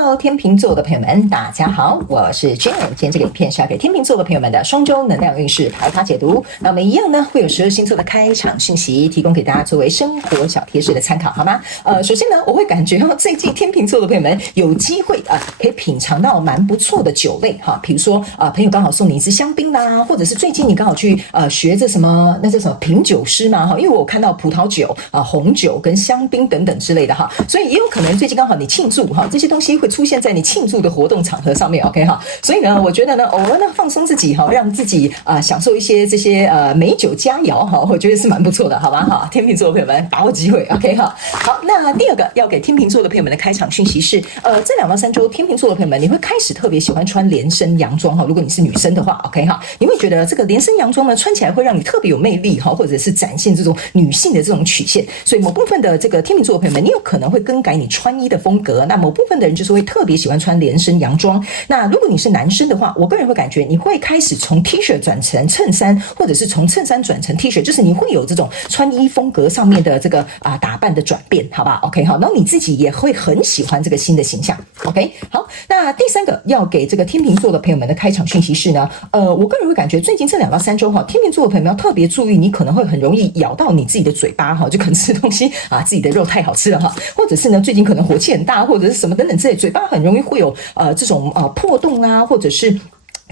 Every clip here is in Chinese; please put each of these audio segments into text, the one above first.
Hello， 天秤座的朋友们，大家好，我是 Jane。今天这个影片是要给天秤座的朋友们的双周能量运势排卡解读。那我们一样呢，会有12星座的开场讯息，提供给大家作为生活小贴士的参考，好吗？首先呢，我会感觉最近天秤座的朋友们有机会可以品尝到蛮不错的酒类哈，比如说朋友刚好送你一支香槟啦，或者是最近你刚好去学着什么那叫什么品酒师嘛哈，因为我看到葡萄酒红酒跟香槟等等之类的哈，所以也有可能最近刚好你庆祝哈，这些东西会出现在你庆祝的活动场合上面 ，OK 哈，所以呢，我觉得呢，偶尔呢放松自己哈，让自己享受一些这些美酒佳肴哈，我觉得是蛮不错的，好吧哈，天秤座的朋友们把握机会 ，OK 哈。好，那第二个要给天秤座的朋友们的开场讯息是，这2到3周天秤座的朋友们，你会开始特别喜欢穿连身洋装哈，如果你是女生的话 ，OK 哈，你会觉得这个连身洋装呢穿起来会让你特别有魅力哈，或者是展现这种女性的这种曲线，所以某部分的这个天秤座的朋友们，你有可能会更改你穿衣的风格，那某部分的人就是会特别喜欢穿连身洋装。那如果你是男生的话，我个人会感觉你会开始从 T 恤转成衬衫，或者是从衬衫转成 T 恤，就是你会有这种穿衣风格上面的这个打扮的转变，好吧 ？OK 好，然后你自己也会很喜欢这个新的形象。OK 好，那第3个要给这个天秤座的朋友们的开场讯息是呢，我个人会感觉最近这2到3周哈，天秤座的朋友们要特别注意，你可能会很容易咬到你自己的嘴巴哈，就可能吃东西自己的肉太好吃了哈，或者是呢最近可能火气很大，或者是什么等等之类，嘴巴很容易会有这种破洞啊，或者是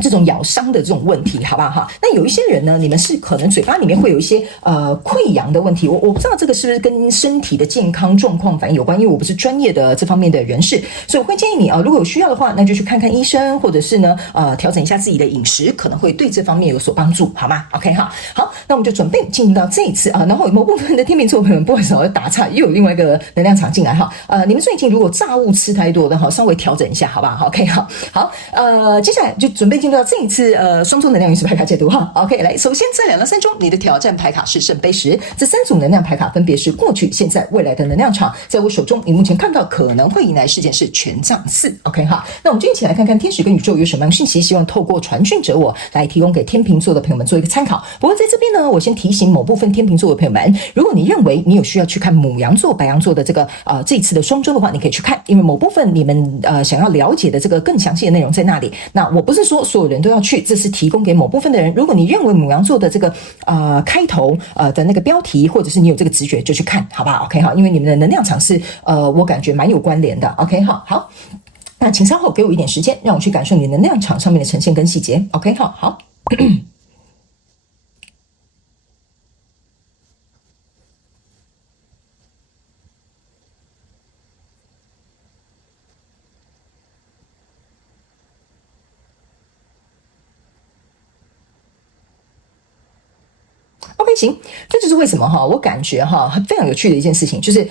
这种咬伤的这种问题，好不好哈？那有一些人呢，你们是可能嘴巴里面会有一些溃疡的问题，我不知道这个是不是跟身体的健康状况反应有关，因为我不是专业的这方面的人士，所以我会建议你如果有需要的话，那就去看看医生，或者是呢调整一下自己的饮食，可能会对这方面有所帮助，好吗 ？OK 哈，好，那我们就准备进入到这一次然后某部分的天秤座朋友们，不好意思，我要打岔，又有另外一个能量场进来哈，你们最近如果炸物吃太多的哈，稍微调整一下，好不好 ？OK 好，好，接下来就准备进入到这一次双周能量运势牌卡解读哈。OK， 来，首先这2到3周你的挑战牌卡是圣杯10，这3组能量牌卡分别是过去、现在、未来的能量场，在我手中，你目前看到可能会迎来事件是权杖4。OK 哈，那我们就一起来看看天使跟宇宙有什么样的讯息，希望透过传讯者我来提供给天秤座的朋友们做一个参考。不过在这边呢，我先提醒某部分天秤座的朋友们，如果你认为你有需要去看牡羊座、白羊座的这个这一次的双周的话，你可以去看，因为某部分你们想要了解的这个更详细的内容在那里。那我不是说所有人都要去，这是提供给某部分的人。如果你认为牡羊座的这个开头的那个标题，或者是你有这个直觉，就去看，好不好 ？OK 好，因为你们的能量场是我感觉蛮有关联的。OK 好，好，那请稍后给我一点时间，让我去感受你的能量场上面的呈现跟细节。OK 好，好。OK， 行，这就是为什么我感觉非常有趣的一件事情，就是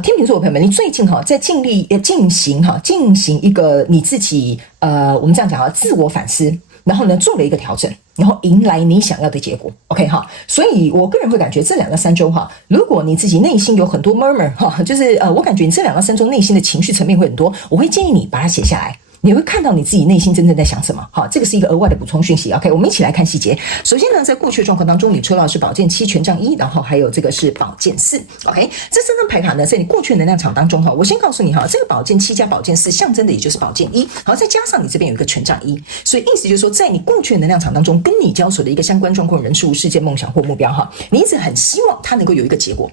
天秤座的朋友们，你最近在进行一个你自己我们这样讲自我反思，然后呢做了一个调整，然后迎来你想要的结果 ，OK 哈，所以我个人会感觉这2到3周如果你自己内心有很多 murmur 就是我感觉你这2到3周内心的情绪层面会很多，我会建议你把它写下来。你会看到你自己内心真正在想什么，好，这个是一个额外的补充讯息 ，OK， 我们一起来看细节。首先呢，在过去的状况当中，你抽到的是宝剑7、权杖1，然后还有这个是宝剑4 ，OK， 这3张牌卡呢，在你过去的能量场当中我先告诉你这个宝剑7加宝剑4象征的也就是宝剑1，好，再加上你这边有一个权杖1，所以意思就是说，在你过去的能量场当中，跟你交手的一个相关状况、人事物、事件、梦想或目标你一直很希望它能够有一个结果。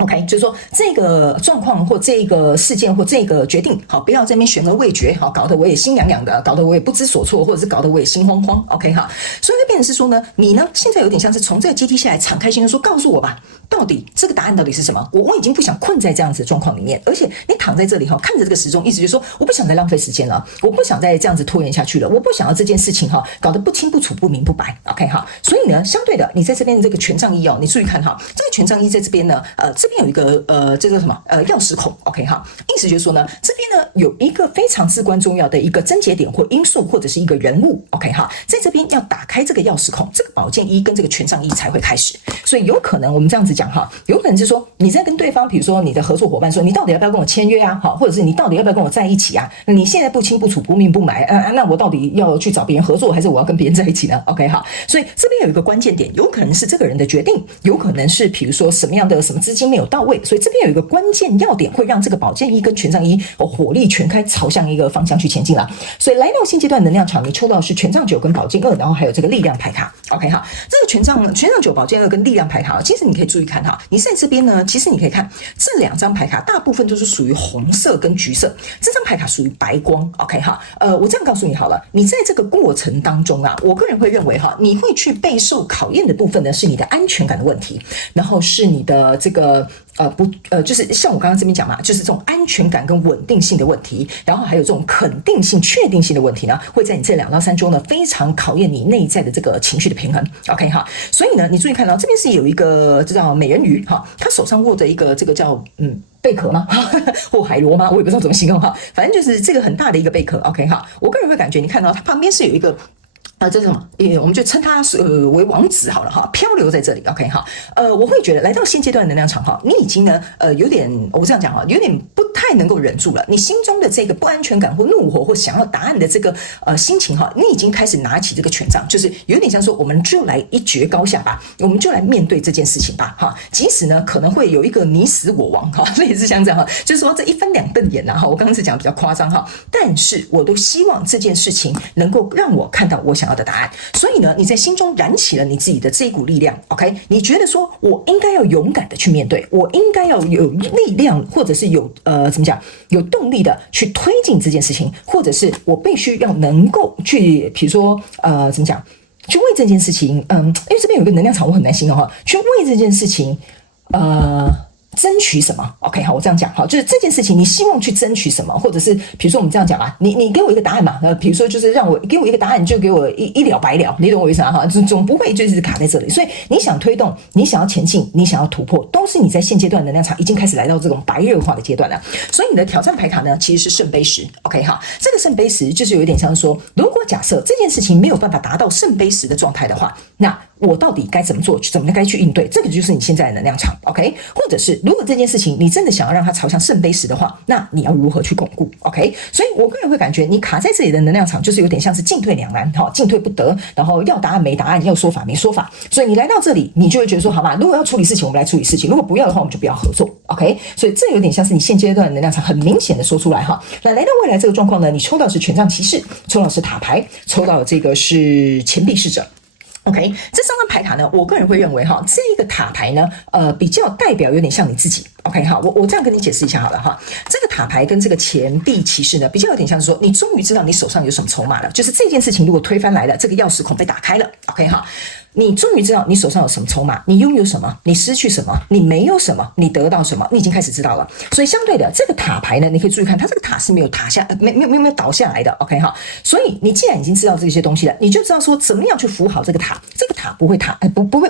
OK， 就是说这个状况或这个事件或这个决定，不要在那边悬而未决，搞得我也心痒痒的，搞得我也不知所措，或者是搞得我也心慌慌。OK 哈，所以会变成是说呢，你呢现在有点像是从这个阶梯下来，敞开心的说，告诉我吧，到底这个答案到底是什么？我已经不想困在这样子的状况里面，而且你躺在这里看着这个时钟，意思就是说，我不想再浪费时间了，我不想再这样子拖延下去了，我不想要这件事情搞得不清不楚、不明不白。OK 哈，所以呢，相对的，你在这边的这个权杖1你注意看这个权杖1在这边呢，这边有一个这个什么钥匙孔 ，OK 哈，意思就是说呢，这边呢有一个非常至关重要的一个症结点或因素，或者是一个人物 ，OK 哈，在这边要打开这个钥匙孔，这个宝剑1跟这个权杖1才会开始。所以有可能我们这样子讲有可能是说你在跟对方，比如说你的合作伙伴说，你到底要不要跟我签约啊？或者是你到底要不要跟我在一起啊？你现在不清不楚、不明不白，那我到底要去找别人合作，还是我要跟别人在一起呢 ？OK 哈，所以这边有一个关键点，有可能是这个人的决定，有可能是比如说什么样的什么资金没有到位，所以这边有一个关键要点，会让这个宝剑1跟权杖1火力力全开，朝向一个方向去前进了。所以来到现阶段能量场，你抽到的是权杖9跟宝剑2，然后还有这个力量牌卡。OK 哈，这个权杖9、宝剑2跟力量牌卡，其实你可以注意看哈，你在这边呢，其实你可以看这2张牌卡，大部分都是属于红色跟橘色，这张牌卡属于白光。OK 哈，我这样告诉你好了，你在这个过程当中啊，我个人会认为哈，你会去备受考验的部分呢，是你的安全感的问题，然后是你的这个。就是像我刚刚这边讲嘛，就是这种安全感跟稳定性的问题，然后还有这种肯定性、确定性的问题呢，会在你这2到3周呢，非常考验你内在的这个情绪的平衡。OK 哈，所以呢，你注意看到这边是有一个这叫美人鱼哈，他手上握着一个这个叫贝壳吗？或海螺吗？我也不知道怎么形容哈，反正就是这个很大的一个贝壳。OK 哈，我个人会感觉你看到它旁边是有一个。这是什么？我们就称它为王子好了哈，漂流在这里。OK 哈，我会觉得来到现阶段的能量场哈，你已经呢有点，我这样讲哈，有点不太能够忍住了。你心中的这个不安全感或怒火或想要答案的这个心情哈，你已经开始拿起这个权杖，就是有点像说，我们就来一决高下吧，我们就来面对这件事情吧哈。即使呢可能会有一个你死我亡哈，类似像这样哈，就是说这一翻2瞪眼呐哈，我刚刚是讲比较夸张哈，但是我都希望这件事情能够让我看到我想要的答案，所以呢，你在心中燃起了你自己的这一股力量 ，OK？ 你觉得说我应该要勇敢的去面对，我应该要有力量，或者是有怎么讲，有动力的去推进这件事情，或者是我必须要能够去，比如说怎么讲，去为这件事情，因为这边有一个能量场，我很难形容哈，去为这件事情，争取什么 ？OK， 好，我这样讲，好，就是这件事情，你希望去争取什么，或者是比如说我们这样讲啦，你给我一个答案嘛，比如说就是给我一个答案，你就给我一了百了，你懂我意思啊？哈，总不会就是卡在这里，所以你想推动，你想要前进，你想要突破，都是你在现阶段能量场已经开始来到这种白热化的阶段了。所以你的挑战牌卡呢，其实是圣杯十 ，OK 哈，这个圣杯十就是有一点像说，如果假设这件事情没有办法达到圣杯十的状态的话，那我到底该怎么做？怎么该去应对？这个就是你现在的能量场 ，OK？ 或者是如果这件事情你真的想要让它朝向圣杯十的话，那你要如何去巩固 ？OK？ 所以我个人会感觉你卡在这里的能量场，就是有点像是进退两难，进退不得，然后要答案没答案，要说法没说法。所以你来到这里，你就会觉得说，好吧，如果要处理事情，我们来处理事情；如果不要的话，我们就不要合作 ，OK？ 所以这有点像是你现阶段的能量场，很明显的说出来哈。那来到未来这个状况呢，你抽到是权杖骑士，抽到是塔牌，抽到这个是钱币侍者。OK， 这3张牌卡呢，我个人会认为哈，这个塔牌呢，比较代表有点像你自己。OK 哈，我这样跟你解释一下好了哈，这个塔牌跟这个钱币骑士呢，比较有点像是说，你终于知道你手上有什么筹码了，就是这件事情如果推翻来了，这个钥匙孔被打开了。OK 哈。你终于知道你手上有什么筹码，你拥有什么，你失去什么，你没有什么，你得到什么，你已经开始知道了。所以相对的，这个塔牌呢，你可以注意看，它这个塔是没有没有倒下来的 ，OK 哈。所以你既然已经知道这些东西了，你就知道说怎么样去扶好这个塔，这个塔不会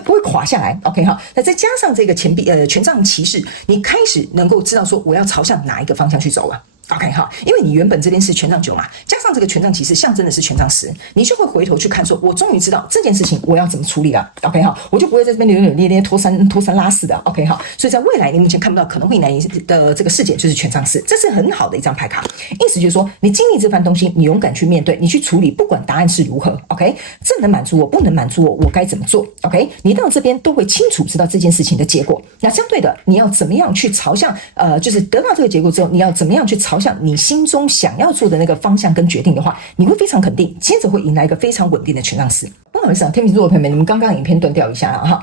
不会垮下来 ，OK 哈。那再加上这个权杖骑士，你开始能够知道说我要朝向哪一个方向去走了。OK 哈，因为你原本这边是权杖9嘛，加上这个权杖骑士象征的是权杖10，你就会回头去看说，我终于知道这件事情我要怎么处理了。OK 哈，我就不会在这边扭扭捏捏拖三拉四的。OK 哈，所以在未来你目前看不到可能会难的这个事件就是权杖4，这是很好的一张牌卡。意思就是说，你经历这番东西，你勇敢去面对，你去处理，不管答案是如何。OK， 这能满足我，不能满足我，我该怎么做 ？OK， 你到这边都会清楚知道这件事情的结果。那相对的，你要怎么样去朝向就是得到这个结果之后，你要怎么样去朝向你心中想要做的那个方向跟决定的话，你会非常肯定，接着会迎来一个非常稳定的权杖4。不好意思啊，天秤座的朋友们，你们刚刚影片断掉一下哈。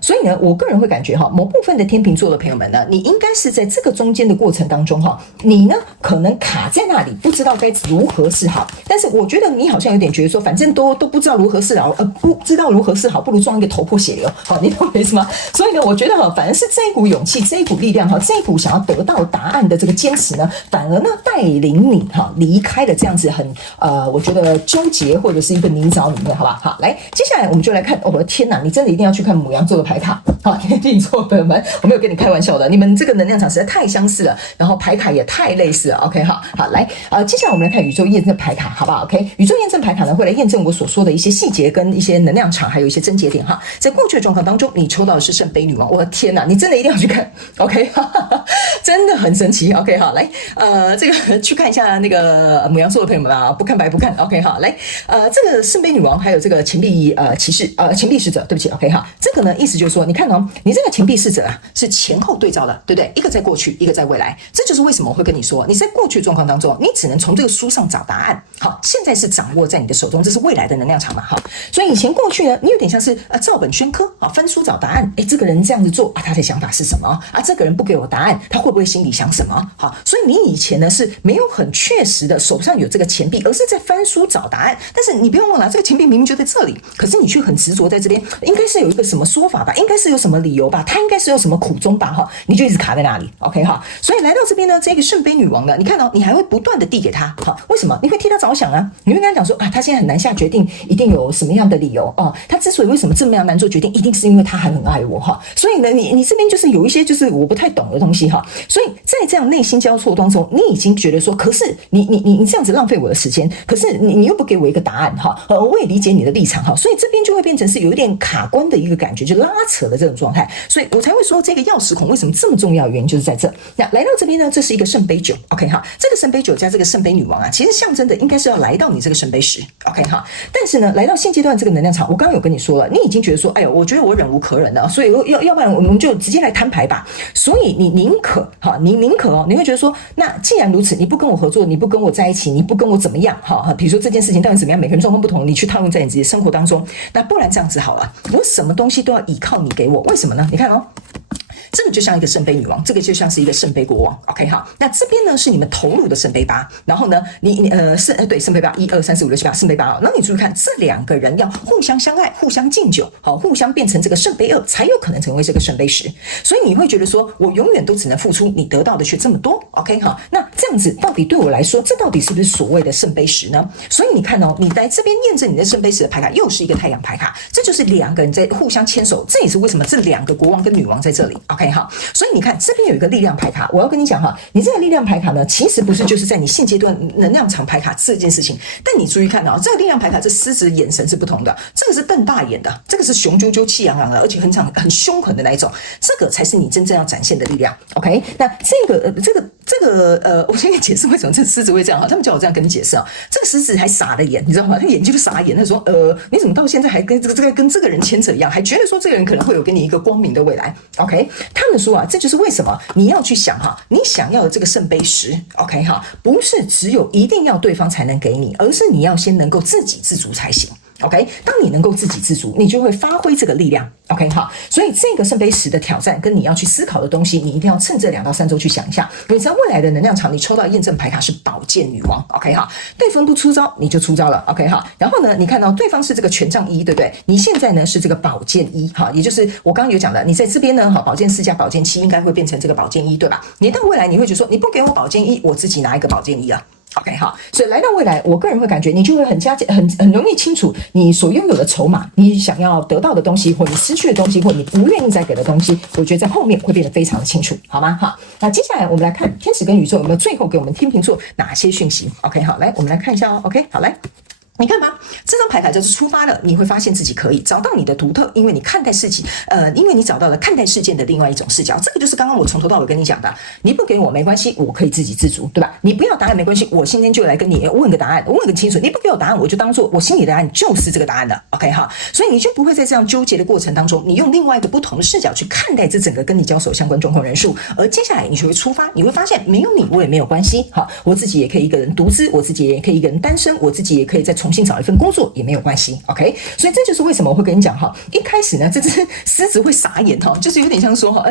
所以呢，我个人会感觉哈，某部分的天秤座的朋友们呢，你应该是在这个中间的过程当中哈，你呢可能卡在那里，不知道该如何是好。但是我觉得你好像有点觉得说，反正都不知道如何是好，不知道如何是好，不如撞一个头破血流。好，你懂我意思吗？所以呢，我觉得哈，反而是这一股勇气，这一股力量哈，这一股想要得到答案的这个坚持呢，反而呢带领你哈离开了这样子很我觉得纠结或者是一个泥沼里面，好吧？好，来，接下来我们就来看，我的天哪，你真的一定要去看牡羊座的牌卡。好，天秤座的朋友们，我没有跟你开玩笑的，你们这个能量场实在太相似了，然后牌卡也太类似了。OK， 好，来，接下来我们来看宇宙验证牌卡，好不好 ？OK， 宇宙验证牌卡呢会来验证我所说的一些细节跟一些能量场，还有一些症结点哈。在过去的状况当中，你抽到的是圣杯女王，我的天哪，你真的一定要去看 ，OK， 真的很神奇。OK， 好，来，这个去看一下那个牡羊座的朋友们啊，不看白不看。OK， 好，来，这个圣杯女王还有这个钱币骑士钱币使者，对不起 ，OK 哈，这个呢意思就是说，你看哦，你这个钱币侍者啊是前后对照的，对不对？一个在过去，一个在未来，这就是为什么我会跟你说，你在过去状况当中，你只能从这个书上找答案，好，现在是掌握在你的手中，这是未来的能量场嘛，好，所以以前过去呢，你有点像是照本宣科啊，翻书找答案，这个人这样子做啊，他的想法是什么啊？这个人不给我答案，他会不会心里想什么？好，所以你以前呢是没有很确实的手上有这个钱币，而是在翻书找答案。但是你不用忘了，这个钱币明明就在这里，可是你却很执着在这边，应该是有一个什么说法吧，应该是有什么理由吧，他应该是有什么苦衷吧，哈，你就一直卡在那里 ，OK 哈。所以来到这边呢，这个圣杯女王呢，你看到你还会不断的递给他，好，为什么？你会替他着想啊，你会跟他讲说啊，他现在很难下决定，一定有什么样的理由哦，他之所以为什么这么样难做决定，一定是因为他还很爱我哈。所以呢，你这边就是有一些就是我不太懂的东西哈，所以在这样内心交错当中，你已经觉得说，可是你这样子浪费我的时间，可是你又不给我一个答案哈，我也理解你的立场哈，所以这边就会变成是有一点卡关的一个感觉，就拉扯的这种状态，所以我才会说这个钥匙孔为什么这么重要，原因就是在这。那来到这边呢，这是一个圣杯九 ，OK 哈，这个圣杯九加这个圣杯女王啊，其实象征的应该是要来到你这个圣杯十 ，OK 哈，但是呢，来到现阶段这个能量场，我刚刚有跟你说了，你已经觉得说，哎呦，我觉得我忍无可忍了，所以要不然我们就直接来摊牌吧。所以你宁可哈，你宁可哦，你会觉得说，那既然如此，你不跟我合作，你不跟我在一起，你不跟我怎么样哈？比如说这件事情到底怎么样，每个人状况不同，你去套用在你自己的生活当中，那不然这样子好了，我什么东西都要依靠你给我，为什么呢？你看哦。这个就像一个圣杯女王，这个就像是一个圣杯国王 ，OK 好，那这边呢是你们投入的圣杯八，然后呢对圣杯八1、2、3、4、5、6、7、8圣杯八，然后你注意看这两个人要互相相爱，互相敬酒，好，互相变成这个圣杯2，才有可能成为这个圣杯10，所以你会觉得说我永远都只能付出，你得到的却这么多 ，OK 好，那这样子到底对我来说，这到底是不是所谓的圣杯10呢？所以你看哦，你来这边验证你的圣杯10的牌卡，又是一个太阳牌卡，这就是两个人在互相牵手，这也是为什么这两个国王跟女王在这里 ，OK 好，所以你看这边有一个力量牌卡，我要跟你讲哈，你这个力量牌卡呢，其实不是就是在你现阶段能量场牌卡这件事情，但你注意看啊，这个力量牌卡这狮子眼神是不同的，这个是瞪大眼的，这个是雄赳赳气昂昂的，而且很凶狠的那一种，这个才是你真正要展现的力量 ，OK？ 那这个我先给你解释为什么这狮子会这样哈，他们叫我这样跟你解释啊，这个狮子还傻了眼，你知道吗？他眼睛就傻眼，他说你怎么到现在还跟这个人牵扯一样，还觉得说这个人可能会有给你一个光明的未来 ，OK？ 他们说啊，这就是为什么你要去想哈，你想要的这个圣杯10 ，OK 哈，不是只有一定要对方才能给你，而是你要先能够自给自足才行。OK， 当你能够自给自足，你就会发挥这个力量。OK， 好，所以这个圣杯10的挑战跟你要去思考的东西，你一定要趁这2到3周去想一下。你知道未来的能量场，你抽到验证牌卡是宝剑女王。OK， 好，对方不出招你就出招了。OK， 好，然后呢，你看到对方是这个权杖1，对不对？你现在呢是这个宝剑1，哈，也就是我刚刚有讲的，你在这边呢，哈，宝剑4加宝剑7应该会变成这个宝剑1，对吧？你到未来你会觉得说，你不给我宝剑1，我自己拿一个宝剑1了。OK 好，所以来到未来，我个人会感觉你就会很容易清楚你所拥有的筹码，你想要得到的东西，或你失去的东西，或你不愿意再给的东西，我觉得在后面会变得非常的清楚，好吗？好，那接下来我们来看天使跟宇宙有没有最后给我们天秤座哪些讯息 ？OK 好，来我们来看一下哦。OK 好，来。你看吧，这张牌卡就是出发了，你会发现自己可以找到你的独特，因为你看待事情，因为你找到了看待事件的另外一种视角。这个就是刚刚我从头到尾跟你讲的，你不给我没关系，我可以自给自足，对吧？你不要答案没关系，我今天就来跟你问个答案，问个清楚。你不给我答案，我就当做我心里的答案就是这个答案了 ，OK 哈。所以你就不会在这样纠结的过程当中，你用另外一个不同的视角去看待这整个跟你交手相关状况人数，而接下来你就会出发，你会发现没有你我也没有关系，好，我自己也可以一个人独资，我自己也可以一个人单身，我自己也可以再重新找一份工作。也没有关系 ，OK， 所以这就是为什么我会跟你讲哈，一开始呢，这只狮子会傻眼哈，就是有点像说哈，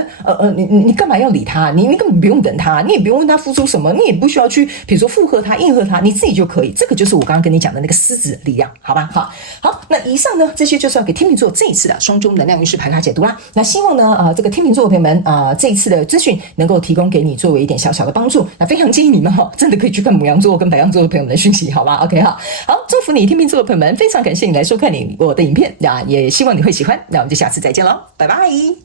你干嘛要理他？你根本不用等他，你也不用问他付出什么，你也不需要去，比如说附和他、应和他，你自己就可以。这个就是我刚刚跟你讲的那个狮子的力量，好吧？好，那以上呢，这些就是要给天秤座这一次的双周能量运势牌卡解读啦。那希望呢，这个天秤座的朋友们这一次的资讯能够提供给你作为一点小小的帮助。那非常建议你们真的可以去看牡羊座跟白羊座的朋友们的讯息，好吧 ？OK 好，祝福你天秤座的朋友们。非常感谢你来收看我的影片，也希望你会喜欢。那我们就下次再见喽，拜拜。